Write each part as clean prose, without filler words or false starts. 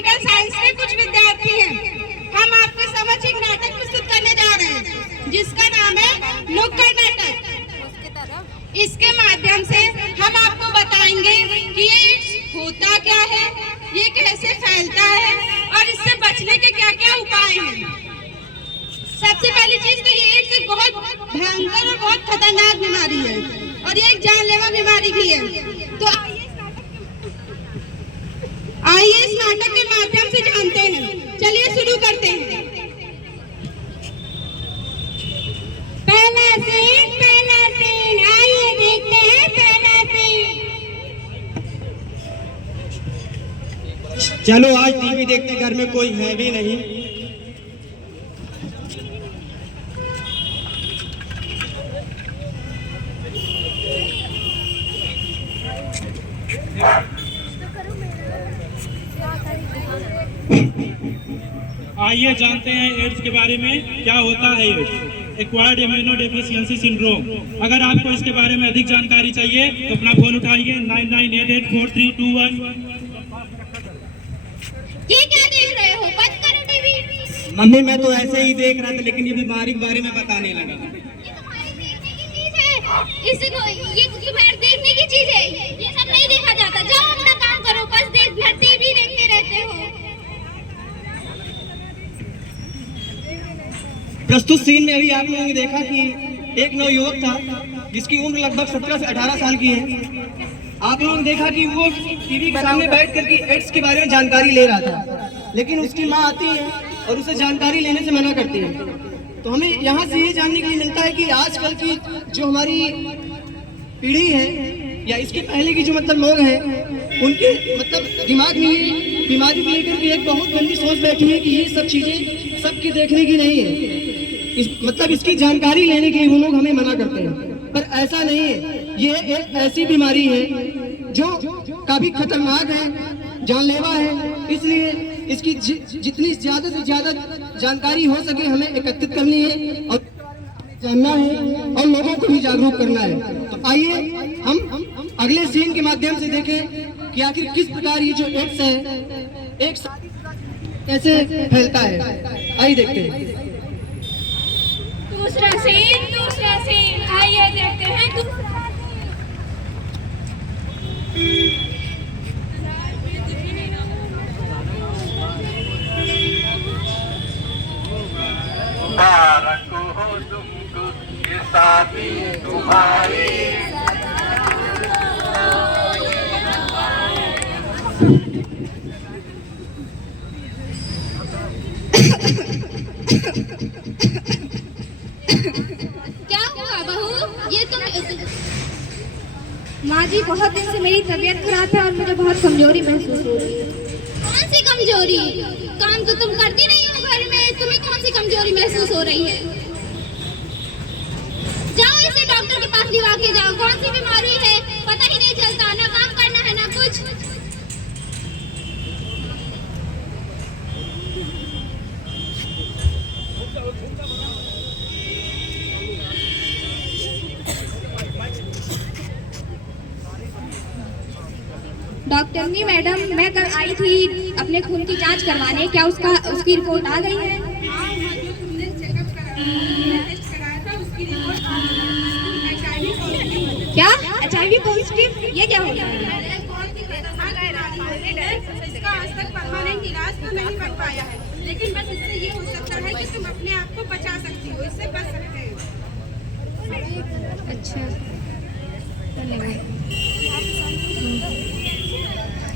Medical science के कुछ विद्यार्थी हैं। हम आपके समक्ष एक नाटक प्रस्तुत करने जा रहे हैं जिसका नाम है नुक्कड़ नाटक। इसके माध्यम से हम आपको बताएंगे कि ये एड्स होता क्या है, ये कैसे फैलता है और इससे बचने के क्या क्या उपाय हैं। सबसे पहली चीज तो ये एड्स एक बहुत भयंकर और बहुत खतरनाक बीमारी है और ये एक जानलेवा बीमारी भी है। तो आइए इस नाटक के माध्यम से जानते हैं। चलिए शुरू करते हैं। पहला सीन आइए देखते हैं पहला सीन। चलो आज टीवी देखते, घर में कोई है भी नहीं। आइए जानते हैं एड्स के बारे में। क्या होता है एड्स? Acquired immunodeficiency syndrome. अगर आपको इसके बारे में अधिक जानकारी चाहिए तो अपना फोन उठाइए 99884321। ये क्या देख रहे हो? बंद करो टीवी। मम्मी मैं तो ऐसे ही देख रहा था, लेकिन ये बीमारी के बारे में बताने लगा। ये तुम्हारी देखने की चीज है, ये तुम्हारे देखने की चीज है, ये सब नहीं देखा जाता। जाओ अपना काम करो, बस टीवी देखते रहते हो। प्रस्तुत सीन में अभी आप लोगों ने देखा कि एक नवयुवक था जिसकी उम्र लगभग 17 से 18 साल की है। आप लोगों ने देखा कि वो टीवी के सामने बैठ करके एड्स के बारे में जानकारी ले रहा था, लेकिन उसकी माँ आती है और उसे जानकारी लेने से मना करती है। तो हमें यहाँ से ये जानने के लिए मिलता है कि आजकल की जो हमारी पीढ़ी है या इसके पहले की जो लोग हैं, उनके दिमाग में ये बीमारी को लेकर के एक बहुत गंदी सोच बैठी है कि ये सब चीजें सबकी देखने की नहीं है। इसकी जानकारी लेने के लिए वो लोग हमें मना करते हैं, पर ऐसा नहीं है। ये एक ऐसी बीमारी है जो काफी खतरनाक है, जानलेवा है। इसलिए इसकी जितनी ज्यादा से ज्यादा जानकारी हो सके हमें एकत्रित करनी है और जानना है और लोगों को भी जागरूक करना है। तो आइए हम अगले सीन के माध्यम से देखें कि आखिर किस प्रकार ये जो एड्स है एक कैसे फैलता है। आइए देखते हैं। दूसरा सीन आइए देखते हैं। तुम्हारी क्या हुआ बहू? ये तुम माँ जी, बहुत दिन से मेरी तबीयत खराब है और मुझे बहुत कमजोरी महसूस हो रही है। कौन सी कमजोरी? काम तो तुम करती नहीं हो घर में, तुम्हें कौन सी कमजोरी महसूस हो रही है? जाओ इसे डॉक्टर के पास दिवा के जाओ। कौन सी बीमारी है पता ही नहीं चलता, ना काम करना है ना कुछ। डॉक्टरनी मैडम, मैं कल आई थी अपने खून की जांच करवाने, क्या उसकी रिपोर्ट आ गई है? क्या HIV पॉजिटिव? ये क्या होता है? इसका आज तक परमानेंट इलाज तो नहीं बन पाया है, लेकिन बस इससे ये हो सकता है कि तुम अपने आप को बचा सकती हो, इससे बच सकते हो। अच्छा, धन्यवाद।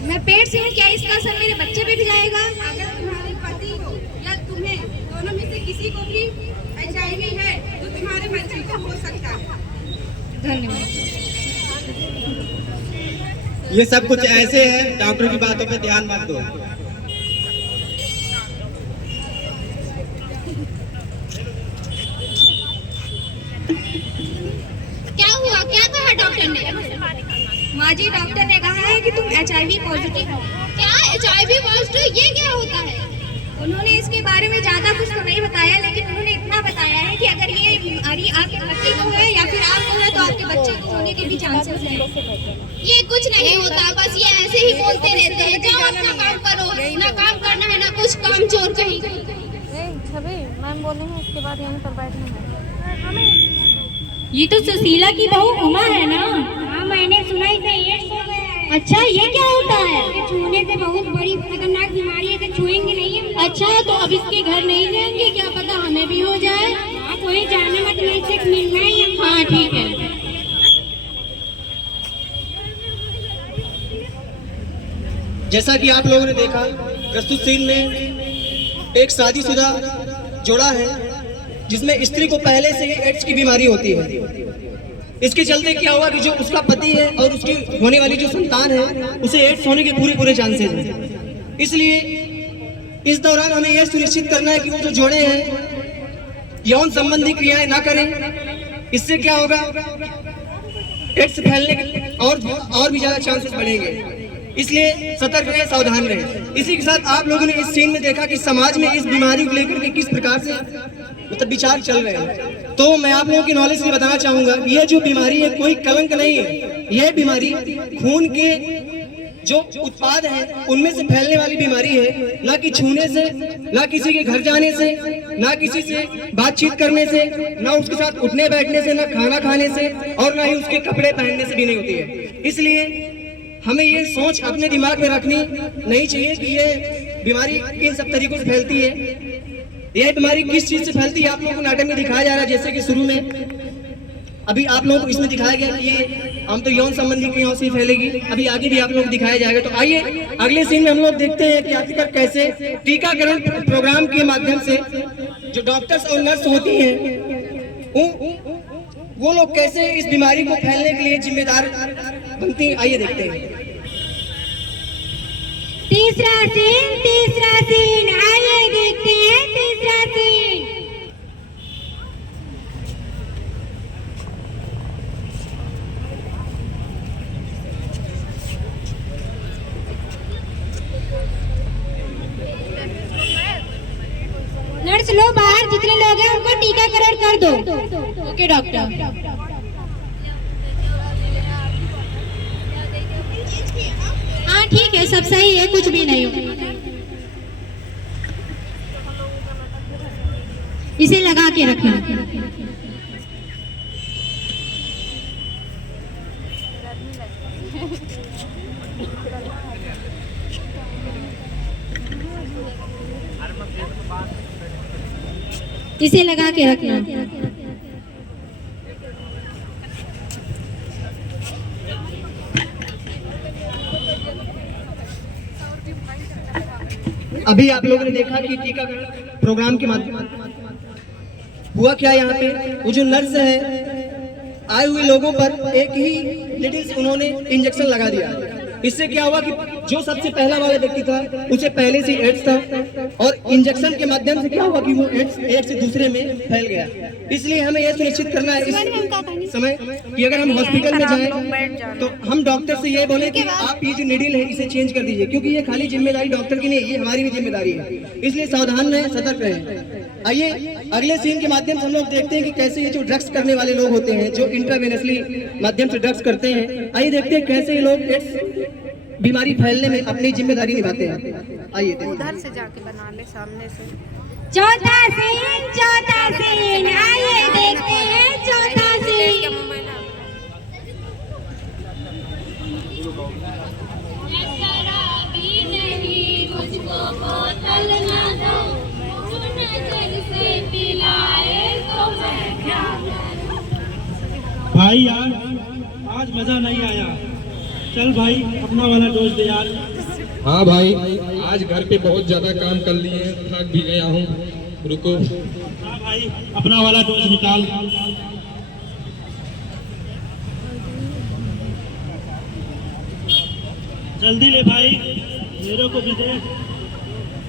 मैं पेट से हूँ, क्या इसका असर मेरे बच्चे पे भी जाएगा? अगर तुम्हारे पति हो या तुम्हें, दोनों में से किसी को भी HIV है तो तुम्हारे बच्चे को हो सकता है। धन्यवाद। ये सब कुछ ऐसे है, डॉक्टर की बातों पे ध्यान मत दो। क्या हुआ? क्या कहा डॉक्टर ने? माँ जी, डॉक्टर ने कहा है कि तुम HIV पॉजिटिव हो। क्या HIV पॉजिटिव? ये क्या होता है? उन्होंने इसके बारे में ज्यादा कुछ तो नहीं बताया, लेकिन उन्होंने इतना बताया है कि अगर ये बीमारी आपके पति को है या फिर आपको है तो आपके बच्चे को होने के भी चांसेस हैं। ये कुछ नहीं होता, बस ये ऐसे ही बोलते रहते हैं। जाओ अपना काम करो, ना काम कामचोर कहीं। छवि मैम बोले हैं इसके बाद यहीं पर बैठना है। ये तो सुशीला की बहू उमा है ना? हाँ, मैंने सुना इसे एड्स हो गया है। अच्छा, ये क्या होता है? छूने से बहुत बड़ी खतरनाक बीमारी है, इसे छुएंगे नहीं हम। अच्छा, तो अब इसके घर नहीं जाएंगे? क्या पता हमें भी हो जाए। हाँ, कोई जाने मत, नहीं से मिलना ही है। हाँ ठीक है। जैसा कि आप लोगों ने देखा, प्रस्तुत सीन में एक शादीशुदा जोड़ा है जिसमें स्त्री को पहले से ही एड्स की बीमारी होती है। इसके चलते क्या हुआ कि जो उसका पति है और उसकी होने वाली जो संतान है उसे एड्स होने के पूरे चांसेस हैं। इसलिए इस दौरान हमें यह सुनिश्चित करना है कि वो जो जोड़े हैं यौन संबंधी क्रियाएं ना करें। इससे क्या होगा, एड्स फैलने के और भी ज्यादा चांसेस बढ़ेंगे। इसलिए सतर्क रहें, सावधान रहें। इसी के साथ आप लोगों ने इस सीन में देखा कि समाज में इस बीमारी को लेकर के किस प्रकार से मतलब विचार चल रहे हैं। तो मैं आप लोगों की नॉलेज से बताना चाहूंगा, यह जो बीमारी है कोई कलंक नहीं है। यह बीमारी खून के जो उत्पाद हैं उनमें से फैलने वाली बीमारी है, ना कि छूने से, ना किसी के घर जाने से, ना किसी से बातचीत करने से, ना उसके साथ उठने बैठने से, ना खाना खाने से, और ना ही उसके कपड़े पहनने से भी नहीं होती है। इसलिए हमें ये सोच अपने दिमाग में रखनी नहीं चाहिए कि ये बीमारी इन सब तरीकों से फैलती है। यह बीमारी किस चीज से फैलती है आप लोगों को नाटक में दिखाया जा रहा है। जैसे कि शुरू में अभी आप लोगों को इसमें दिखाया गया कि ये हम तो यौन संबंधी क्रियाओं से फैलेगी। अभी आगे भी आप लोगों को दिखाया जाएगा। तो आइए अगले सीन में हम लोग देखते हैं कि आखिरकार कैसे टीकाकरण प्रोग्राम के माध्यम से जो डॉक्टर्स और नर्स होती हैं वो लोग कैसे इस बीमारी को फैलने के लिए जिम्मेदार बनती हैं। आइए देखते हैं। तीसरा सीन आइए देखते हैं तीसरा सीन। नर्स लो, बाहर जितने लोग हैं उनको टीकाकरण कर दो। Okay doctor. हाँ ठीक है, सब सही है, कुछ भी नहीं हो। इसे लगा के रखना। इसे लगा के रखना। अभी आप लोगों ने देखा कि टीकाकरण प्रोग्राम के माध्यम हुआ क्या। यहाँ पे वो जो नर्स है आए हुए लोगों पर एक ही लिटिल उन्होंने इंजेक्शन लगा दिया। इससे क्या हुआ कि जो सबसे पहला वाला व्यक्ति था उसे पहले से एड्स था और इंजेक्शन के माध्यम से क्या हुआ कि वो एड्स एक से दूसरे में फैल गया। इसलिए हमें यह सुनिश्चित करना है इस समय कि अगर हम हॉस्पिटल में जाएं तो हम डॉक्टर से ये बोले कि आप ये जो नीडल है इसे चेंज कर दीजिए, क्योंकि ये खाली जिम्मेदारी डॉक्टर की नहीं, ये हमारी भी जिम्मेदारी है। इसलिए सावधान रहें, सतर्क रहें। आइए अगले सीन के माध्यम से हम लोग देखते हैं कि कैसे ये जो ड्रग्स करने वाले लोग होते हैं, जो इंट्रावेनसली माध्यम से ड्रग्स करते हैं, आइए देखते हैं कैसे ये लोग एड्स बीमारी फैलने में अपनी जिम्मेदारी निभाते हैं। आइए उधर से जाके बना ले, सामने से। चौथा सीन आइए देखते हैं चौथा सीन। भाई यार आज मजा नहीं आया, चल भाई अपना वाला डोज दे यार। हाँ भाई, आज घर पे बहुत ज्यादा काम कर लिए हैं, थक भी गया हूँ। रुको। हाँ भाई अपना वाला डोज निकाल। जल्दी ले भाई, मेरे को भी दे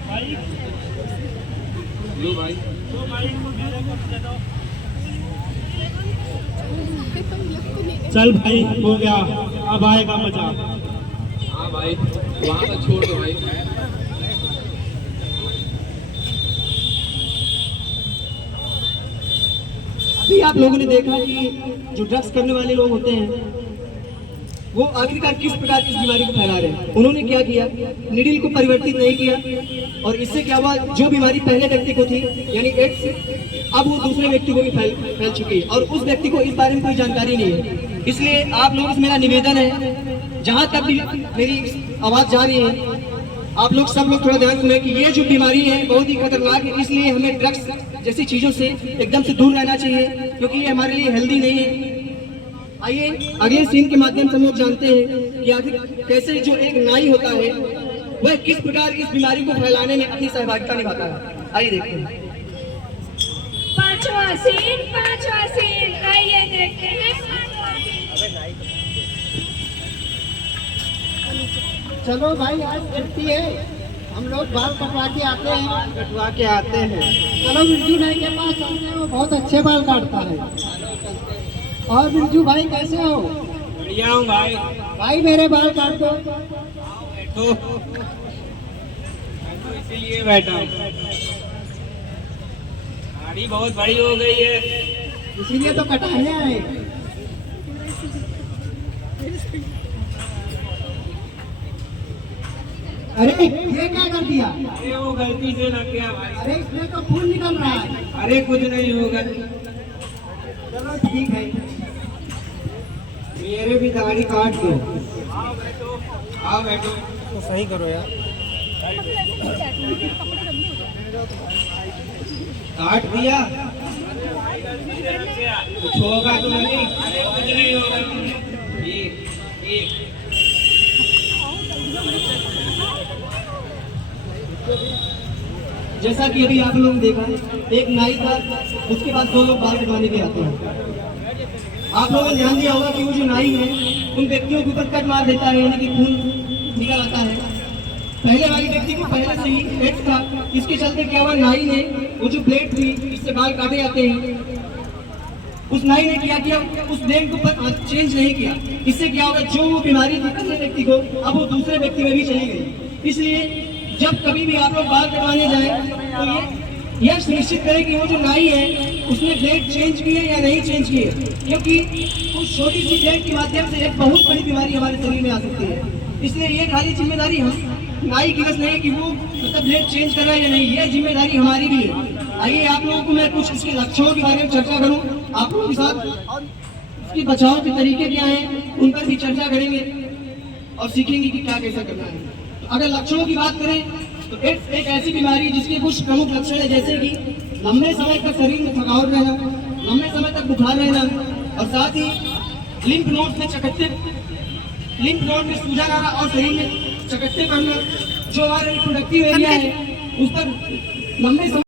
भाई। लो भाई। तो भाई मेरे को भी दे दो। चल भाई हो गया, अब आएगा मजा। हाँ भाई वहाँ तक छोड़ दो भाई। अभी आप लोगों ने देखा कि जो ड्रग्स करने वाले लोग होते हैं वो आखिरकार किस प्रकार इस बीमारी को फैला रहे हैं। उन्होंने क्या किया, निडिल को परिवर्तित नहीं किया और इससे क्या हुआ, जो बीमारी पहले व्यक्ति को थी यानी एड्स, अब वो दूसरे व्यक्ति को भी फैल चुकी है और उस व्यक्ति को इस बारे में कोई जानकारी नहीं है। इसलिए आप लोगों से मेरा निवेदन है, जहाँ तक भी मेरी आवाज़ जा रही है, आप लोग सब लोग थोड़ा ध्यान सुने कि ये जो बीमारी है बहुत ही खतरनाक है। इसलिए हमें ड्रग्स जैसी चीज़ों से एकदम से दूर रहना चाहिए, क्योंकि ये हमारे लिए हेल्दी नहीं है। आइए अगले सीन के माध्यम से हम लोग जानते हैं कि आखिर कैसे जो एक नाई होता है वह किस प्रकार इस बीमारी को फैलाने में अपनी सहभागिता निभाता है। आइए देखते हैं। पांचवा सीन, आइए देखते हैं। चलो भाई, आज छुट्टी है, हम लोग बाल कटवा के आते हैं। चलो बिरजू भाई के पास चलते हैं, वो बहुत अच्छे बाल काटता है। और बिरजू भाई कैसे हो? बढ़िया हूँ भाई। भाई मेरे बाल काट दो। तो इसीलिए बैठा हूँ, दाढ़ी बहुत बड़ी हो गई है, इसीलिए तो कटाने आए। अरे ये क्या कर दिया? अरे वो गलती से लग गया भाई। अरे इसमें तो खून निकल रहा है। अरे कुछ नहीं होगा, चलो ठीक है, मेरे भी दाढ़ी काट दो। आओ बैठो। तो सही करो यार। काट दिया, कुछ होगा तो नहीं? कुछ नहीं होगा। ठीक ठीक। जैसा कि अभी आप लोगों ने देखा, एक नाई था, उसके पास 2 लोग बाल कटवाने के आते हैं। आप लोगों ने ध्यान दिया होगा कि वो जो नाई है उन व्यक्तियों के ऊपर कट मार देता है, यानी कि खून निकल आता है। पहले वाले व्यक्ति को पहले से ही एड्स था, इसके चलते क्या हुआ, नाई ने वो जो ब्लेड थी इससे बाल काटे जाते हैं, उस नाई ने क्या किया, उस ब्लेड को चेंज नहीं किया। इससे क्या होगा, जो वो बीमारी थी पहले व्यक्ति को, अब वो दूसरे व्यक्ति में भी चली गई। इसलिए जब कभी भी आप लोग बाल कटवाने जाएं तो यह सुनिश्चित करें कि वो जो नाई है उसने ब्लेड चेंज की है या नहीं चेंज की है, क्योंकि उस छोटी सी ब्लेड के माध्यम से एक बहुत बड़ी बीमारी हमारे शरीर में आ सकती है। इसलिए ये खाली जिम्मेदारी हम नाई की बस नहीं कि वो मतलब ब्लेड चेंज कर रहा है या नहीं, ये जिम्मेदारी हमारी भी है। आइए आप लोगों को मैं कुछ इसके लक्षणों के बारे में चर्चा करूँ आप लोगों के साथ, और इसके बचाव के तरीके क्या हैं उन पर भी चर्चा करेंगे और सीखेंगे कि क्या कैसा करना है। अगर लक्षणों की बात करें तो एड्स एक ऐसी बीमारी है जिसके कुछ प्रमुख लक्षण है, जैसे कि लंबे समय तक शरीर में थकावट रहना, लंबे समय तक बुखार रहना और साथ ही लिम्फ नोड्स में लिम्फ नोड में सूजन आना और शरीर में चकत्ते पड़ना। जो हमारा रिप्रोडक्टिव एरिया है उस पर लंबे समय